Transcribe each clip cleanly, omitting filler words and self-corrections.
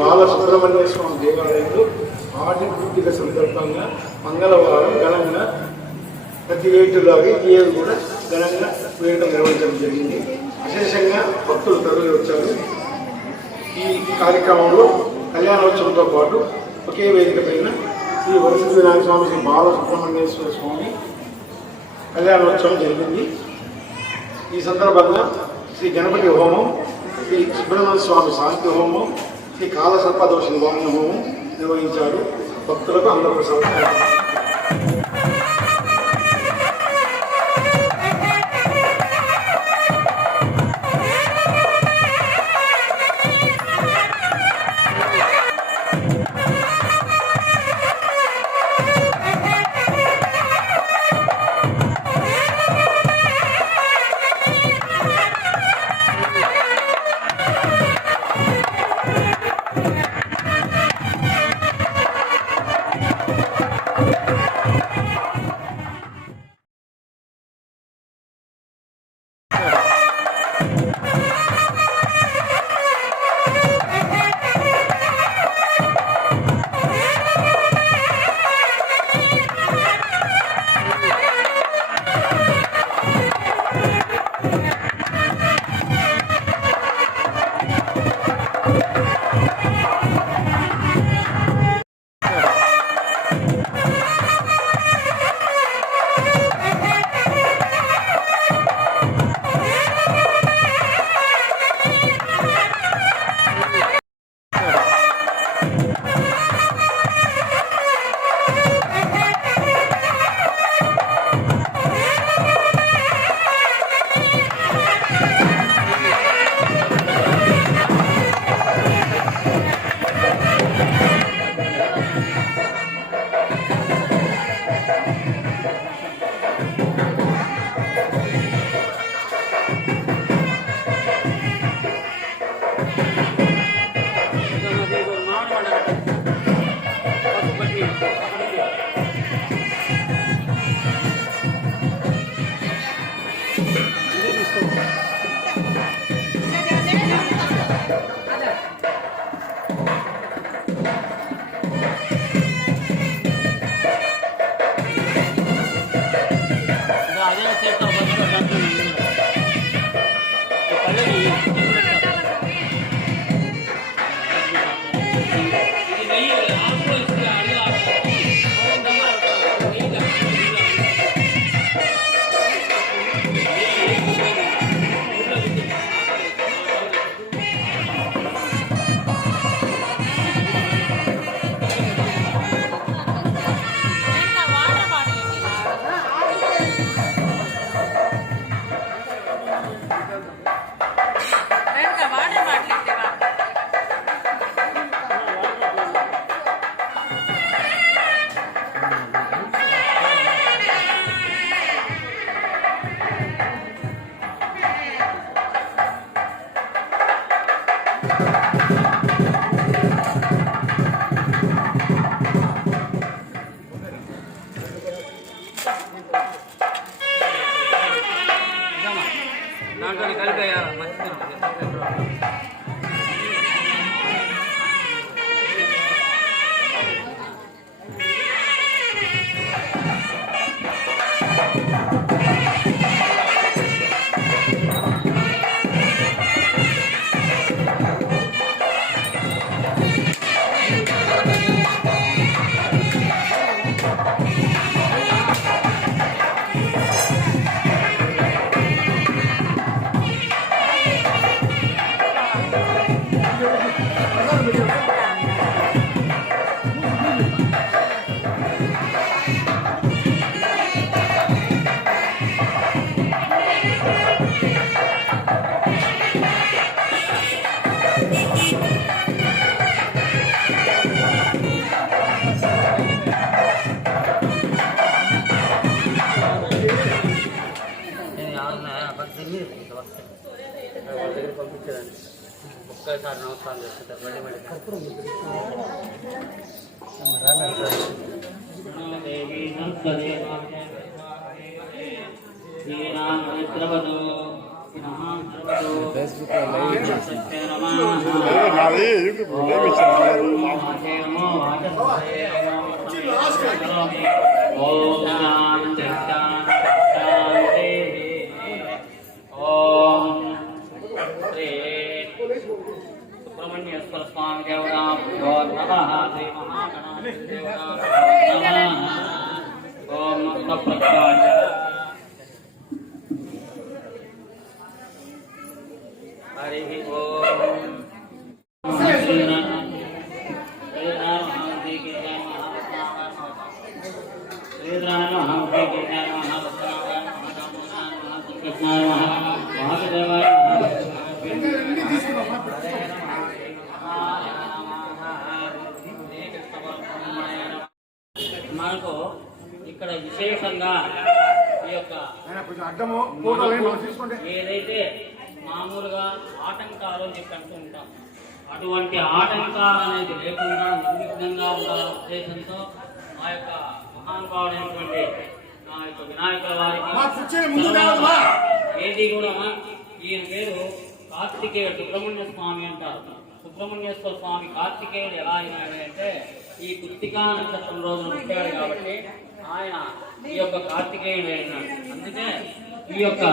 బాలసుబ్రహ్మణ్య స్వామి దేవాలయంలో ఆది పూర్తిక సందర్భంగా మంగళవారం ఘనంగా ప్రతి ఏటులాగే ఈ ఏడు కూడా ఘనంగా వేడుకలు నిర్వహించడం జరిగింది. విశేషంగా భక్తులు తరలి వచ్చారు. ఈ కార్యక్రమంలో కళ్యాణోత్సవంతో పాటు ఒకే వేదిక పైన శ్రీ వరసిద్ధి వినాయక స్వామి, శ్రీ బాలసుబ్రహ్మణ్యేశ్వర స్వామి కళ్యాణోత్సవం జరిగింది. ఈ సందర్భంగా శ్రీ గణపతి హోమం, శ్రీ సుబ్రహ్మణ్య స్వామి శాంతి హోమం, శ్రీ కాలసర్పదోష నివారణ హోమం నిర్వహించారు. భక్తులకు అన్నప్రసాదం. ఒక్కసారి నమస్కారం చేస్తుంటారు. మళ్ళీ మళ్ళీ శ్రీరామ సుబ్రహ్మణ్యేశ్వర స్వామి దేవతాభ్యో నమః శ్రీ మహాగణాధిపతి దేవతాభ్యో నమః ఓం నమః ప్రత్యాయ హరి ఓం మనకు ఇక్కడ విశేషంగా ఈ యొక్క ఏదైతే మామూలుగా ఆటంకాలు అని చెప్పి అంటూ ఉంటాం, అటువంటి ఆటంకాలు అనేది లేకుండా నిర్విఘ్నంగా ఉండాలనే ఉద్దేశంతో ఆ యొక్క మహానుభావుడైనటువంటి ఆ యొక్క వినాయకుల వారికి ఏది కూడా ఈయన పేరు కార్తికేయ సుబ్రహ్మణ్య స్వామి అంటారు. సుబ్రహ్మణ్యేశ్వర స్వామి కార్తికేయుడు ఎలా అయినాడు అంటే ఈ కృత్తికా నక్షత్రం రోజున పుట్టాడు కాబట్టి ఆయన ఈ యొక్క కార్తికేయుడు అయినాడు. అందుకే ఈ యొక్క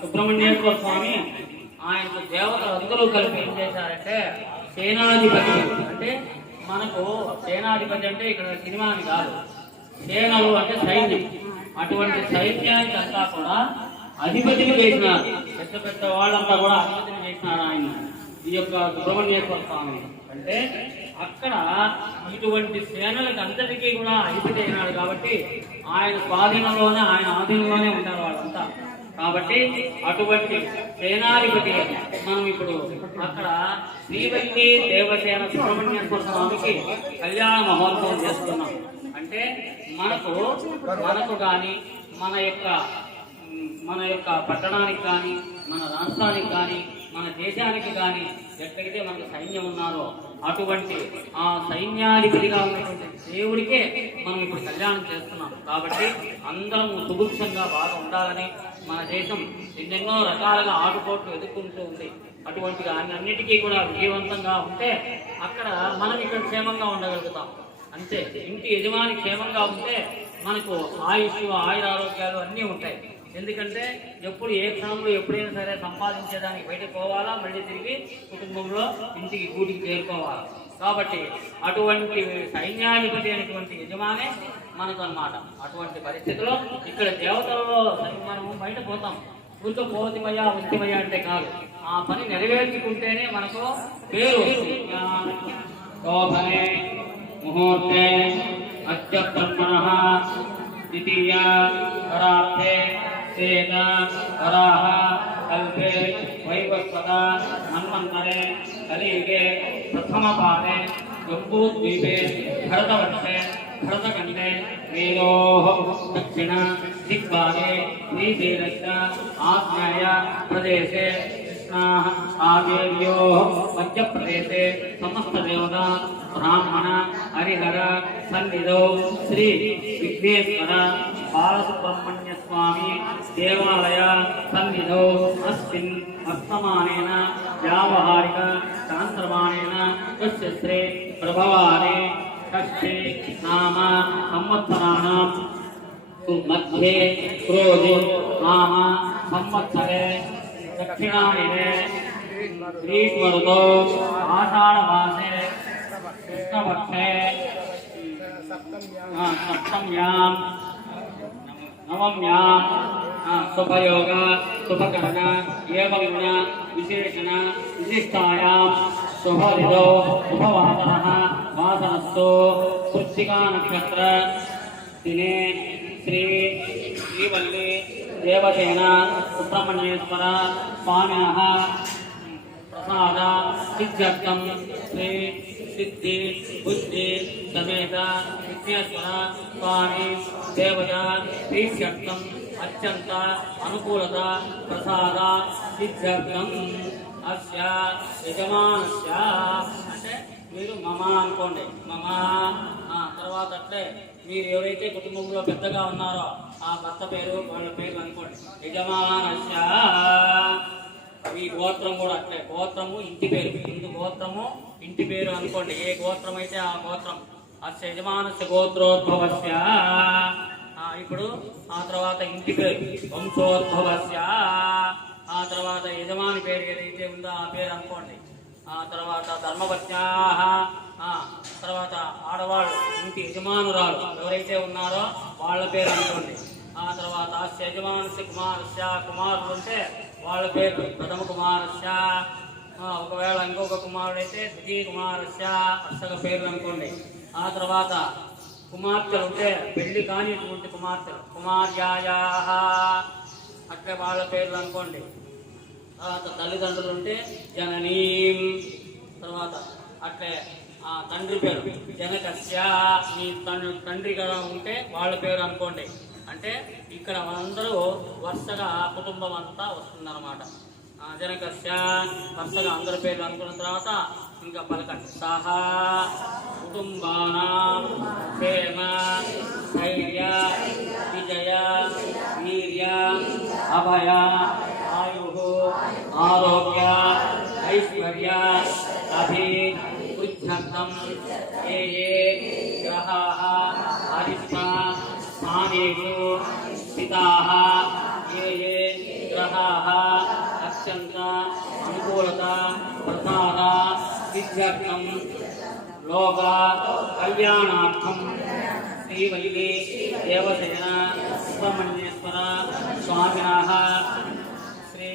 సుబ్రహ్మణ్యేశ్వర స్వామి ఆయనకు దేవతలు అందరూ కలిపి ఏం చేశారంటే సేనాధిపతి, అంటే మనకు సేనాధిపతి అంటే ఇక్కడ సినిమాని కాదు, సేనలు అంటే సైన్యం, అటువంటి సైన్యానికి అంతా కూడా అధిపతిని చేసినారు. పెద్ద పెద్ద వాళ్ళంతా కూడా అధిపతిని చేసినారు ఆయన ఈ యొక్క సుబ్రహ్మణ్యేశ్వర స్వామి. అంటే అక్కడ ఇటువంటి సేనలకు అందరికీ కూడా అధిపతి అయినాడు కాబట్టి ఆయన స్వాధీనంలోనే ఆయన ఆధీనంలోనే ఉంటారు వాళ్ళంతా. కాబట్టి అటువంటి సేనాధిపతి మనం ఇప్పుడు అక్కడ శ్రీవల్లి దేవసేన సుబ్రహ్మణ్యేశ్వర స్వామికి కళ్యాణ మహోత్సవం చేస్తున్నాం. అంటే మనకు కానీ మన యొక్క పట్టణానికి కానీ మన రాష్ట్రానికి కానీ మన దేశానికి కానీ ఎక్కడైతే మనకు సైన్యం ఉన్నారో అటువంటి ఆ సైన్యాధిపతిగా ఉన్నటువంటి దేవుడికే మనం ఇప్పుడు కళ్యాణం చేస్తున్నాం. కాబట్టి అందరం సుభిక్షంగా బాగా ఉండాలని, మన దేశం ఎన్నెన్నో రకాలుగా ఆటుపోట్లు ఎదుర్కొంటూ ఉంది. అటువంటి అన్నిటికీ కూడా విజయవంతంగా ఉంటే అక్కడ మనం ఇక్కడ క్షేమంగా ఉండగలుగుతాం. అంతే, ఇంటి యజమాని క్షేమంగా ఉంటే మనకు ఆయుష్ ఆయురారోగ్యాలు అన్నీ ఉంటాయి. ఎందుకంటే ఎప్పుడు ఏ క్షణంలో ఎప్పుడైనా సరే సంపాదించేదానికి బయటకు పోవాలా, మళ్ళీ తిరిగి కుటుంబంలో ఇంటికి గూటికి చేరుకోవాలా. కాబట్టి అటువంటి సైన్యాధిపతి అయినటువంటి యజమానే మనకు అన్నమాట. అటువంటి పరిస్థితిలో ఇక్కడ దేవతలలో మనం బయట పోతాం, ఊరితో పోతిమయ్యా ఉత్తిమయ్య అంటే కాదు, ఆ పని నెరవేర్చుకుంటేనే మనకు పేరు. శోభనే ముహూర్తే అద్య బ్రహ్మణః ద్వితీయ పరార్థే సేన వరాహ కల్పే వైవస్వత మన్వంతరే కలియుగే ప్రథమ పాదే జంబూద్వీపే భరతవర్షే భరతఖండే వేదోః దక్షిణ దిగ్భాగే శ్రీశైలస్య ఆగ్నేయ ప్రదేశే కృష్ణాః ఆదేవ్యోః మధ్యప్రదేశే సమస్తదేవతా బ్రాహ్మణ హరిహర సన్నిధౌ శ్రీ విఘ్నేశ్వర బాలసుబ్రహ్మణ్య స్వామి దేవాలయ సన్నిధౌ అస్మిన్ వర్తమానేన వ్యావహారిక శాంత్రమాణేన యస్యశ్రీ ప్రభవానే షష్ఠే నామ సంవత్సరాణం మధ్యే క్రోధి నామ సంవత్సరే దక్షిణాయనే గ్రీష్మఋతో ఆషాఢమాసే కృష్ణపక్షే సప్తమ్యాం నవమ్యాం శుభయోగ శుభకరణ ఏవమిన విశేషణ విశిష్టాయాం శుభరిదో శుభవాసనః వాసనస్సు కృత్తికా నక్షత్ర దినే శ్రీవల్లి దేవసేన సుబ్రహ్మణ్యేశ్వర స్వామినః ప్రసాద సిద్ధ్యర్థం శ్రీ సిద్ధి బుద్ధి సమేత విఘ్నేశ్వర స్వామి దేవత ప్రీత్యర్థం అత్యంత అనుకూలత ప్రసాద సిద్ధ్యర్థం అస్య యజమానస్య, అంటే మీరు మమ అనుకోండి, మమ తర్వాత అట్లే మీరు ఎవరైతే కుటుంబంలో పెద్దగా ఉన్నారో ఆ భర్త పేరు వాళ్ళ పేరు అనుకోండి. యజమానస్య ఈ గోత్రం కూడా అట్లే, గోత్రము ఇంటి పేరు, హిందూ గోత్రము ఇంటి పేరు అనుకోండి. ఏ గోత్రం అయితే ఆ గోత్రం. అస్య యజమానస్య గోత్రోద్భవస్య. ఇప్పుడు ఆ తర్వాత ఇంటి పేరు వంశోద్భవస్య. ఆ తర్వాత యజమాని పేరు ఏదైతే ఉందో ఆ పేరు అనుకోండి. ఆ తర్వాత ధర్మపత్యా. తర్వాత ఆడవాళ్ళు ఇంటి యజమానురాలు ఎవరైతే ఉన్నారో వాళ్ళ పేరు అనుకోండి. ఆ తర్వాత యజమానస్య కుమారస్య, కుమారుడు ఉంటే వాళ్ళ పేరు ప్రథమ కుమారస్య. ఒకవేళ ఇంకొక కుమారుడైతే ద్వితీయ కుమారస్య అర్షక పేర్లు అనుకోండి. ఆ తర్వాత కుమార్తెలు ఉంటే పెళ్లి కానిటువంటి కుమార్తెలు కుమార్యాయా అట్లే వాళ్ళ పేర్లు అనుకోండి. తర్వాత తల్లిదండ్రులు ఉంటే జననీం. తర్వాత అట్లే తండ్రి పేరు జనకస్య. మీ తండ్రి కదా ఉంటే వాళ్ళ పేరు అనుకోండి. అంటే ఇక్కడ మనందరూ వరుసగా కుటుంబం అంతా వస్తుందన్నమాట. జనకస్య వరుసగా అందరి పేర్లు అనుకున్న తర్వాత ఇంకా పలకండి. సహా కుటుంబానాం ప్రేమ ధైర్య విజయ వీర్య అభయ ఆయు ఆరోగ్య ఐశ్వర్య అభివృద్ధ్యర్థం ఏ ఏ గ్రహాః అరిష్ట స్థానేషు స్థితాః ఏ ఏ గ్రహాః అత్యంత అనుకూలత ప్రసాద సిద్ధ్యర్థం లోక కళ్యాణార్థం శ్రీవైలి దేవసేన సుబ్రహ్మణ్యేశ్వర స్వామినః శ్రీ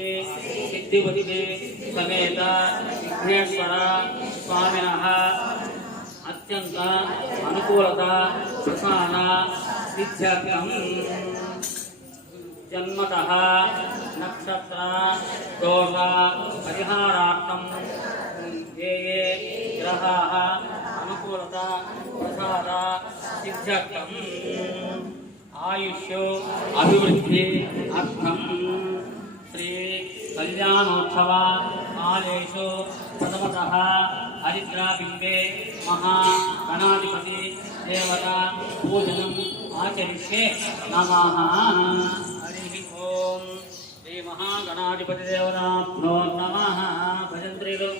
సిద్ధివతి సమేత విఘ్నేశ్వర స్వామినః అత్యంత అనుకూలత ప్రసాద సిద్ధ్యర్థం జన్మతః నక్షత్ర దోష పరిహారార్థం ఏ ఏ గ్రహాః అనుకూలత ప్రసాద సిద్ధ్యర్థం ఆయుష్యో అభివృద్ధి అర్థం శ్రీ కళ్యాణోత్సవ కాలేషు ప్రథమతః హరిద్రాబింబే మహాగణాధిపతి దేవత పూజనం ఆచరిష్యే నమః. హరి ఓం శ్రీ మహాగణాధిపతి దేవతాభ్యో నమః. భజంత్రిలు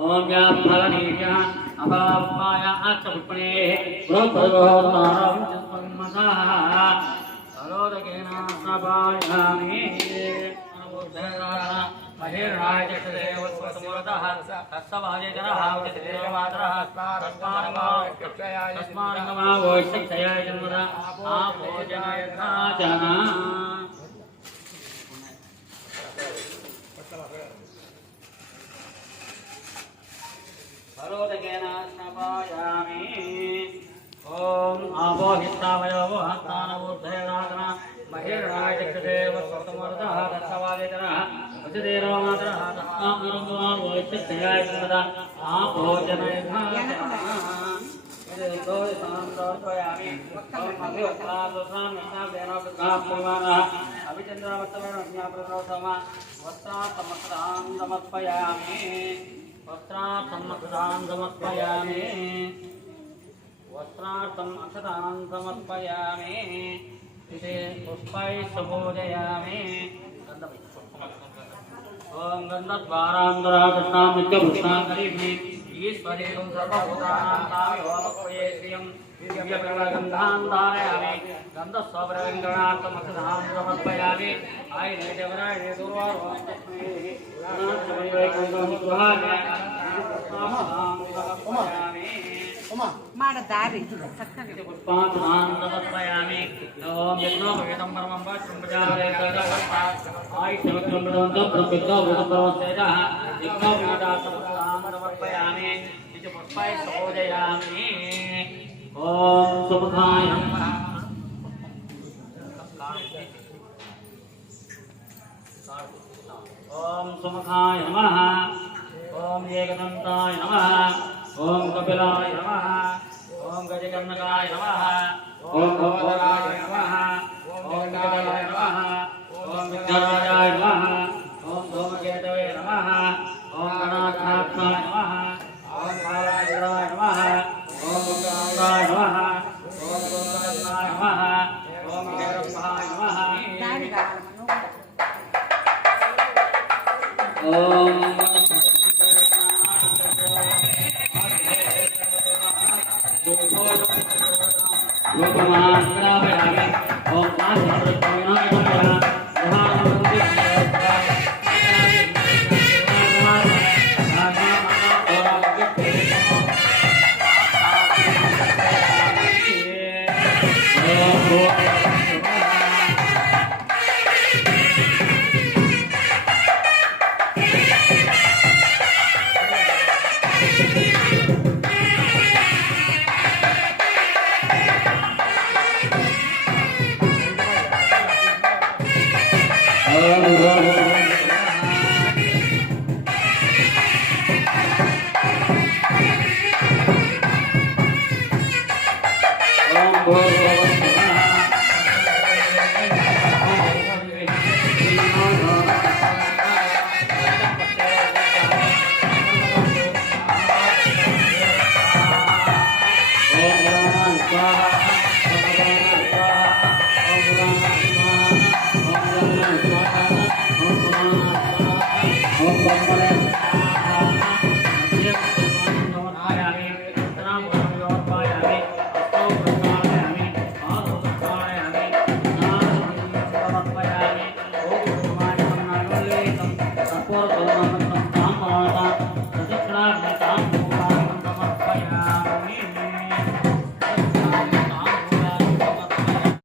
ओम या फलनीया अपापाया अच्युपणे प्रोतरोतारं जन्मसः अलोदकेना सभायामि महिर्राजदेव स्वसमृतः तत्सभाजनः उदितदेवमातरः तस्मान्नमावोष्टया जन्मदा आभोजनयथाजना अलोदकेन स्नापयामि ओम आपोहितावयो हस्तानवुद्धेनागना महिर्राजदेव स्वतमर्दः तत्सवादितरः वसुदेवमातरः तस्मान्नमावोष्टया जन्मदा आभोजनयथाजना वस्त्रार्थम् अक्षतान् समर्पयामि पुष्पैः सबोधयामि ओम गन्धद्वारान्तरा कृष्णां नित्यभूषणां करिष्ये ईश्वरीं सर्वभूतानां तामेवापक्वये श्रियं दिव्यगन्धान् धारयामि गन्धस्वरविङ्गणार्थमक्षतां समर्पयामि आयने देवरायणे दुर्वारों माड दारी पुष्पान्तमर्पयामि ओम यज्ञोपवीतं परमं वचम्बजाले समर्पयामि इति पुष्पैः समर्पयामि ओम सुमुखाय ओम सुमुखाय नमः ओम एकदन्ताय नमः ओम कपिलाय नमः ओम गजकर्णकाय नमः ओम भवदराय नमः ओम गजलाय नमः ओम विघ्नराजाय नमः ओम धूमकेतवे नमः ओम गणाध्यात्माय नमः ओम कालाग्राय नमः ओम मुक्तांगाय नमः ओम गोकर्णाय नमः ओम भैरवाय नमः ओम लोकमानग्रावयामि ओम आसनप्रत्यानाय नमः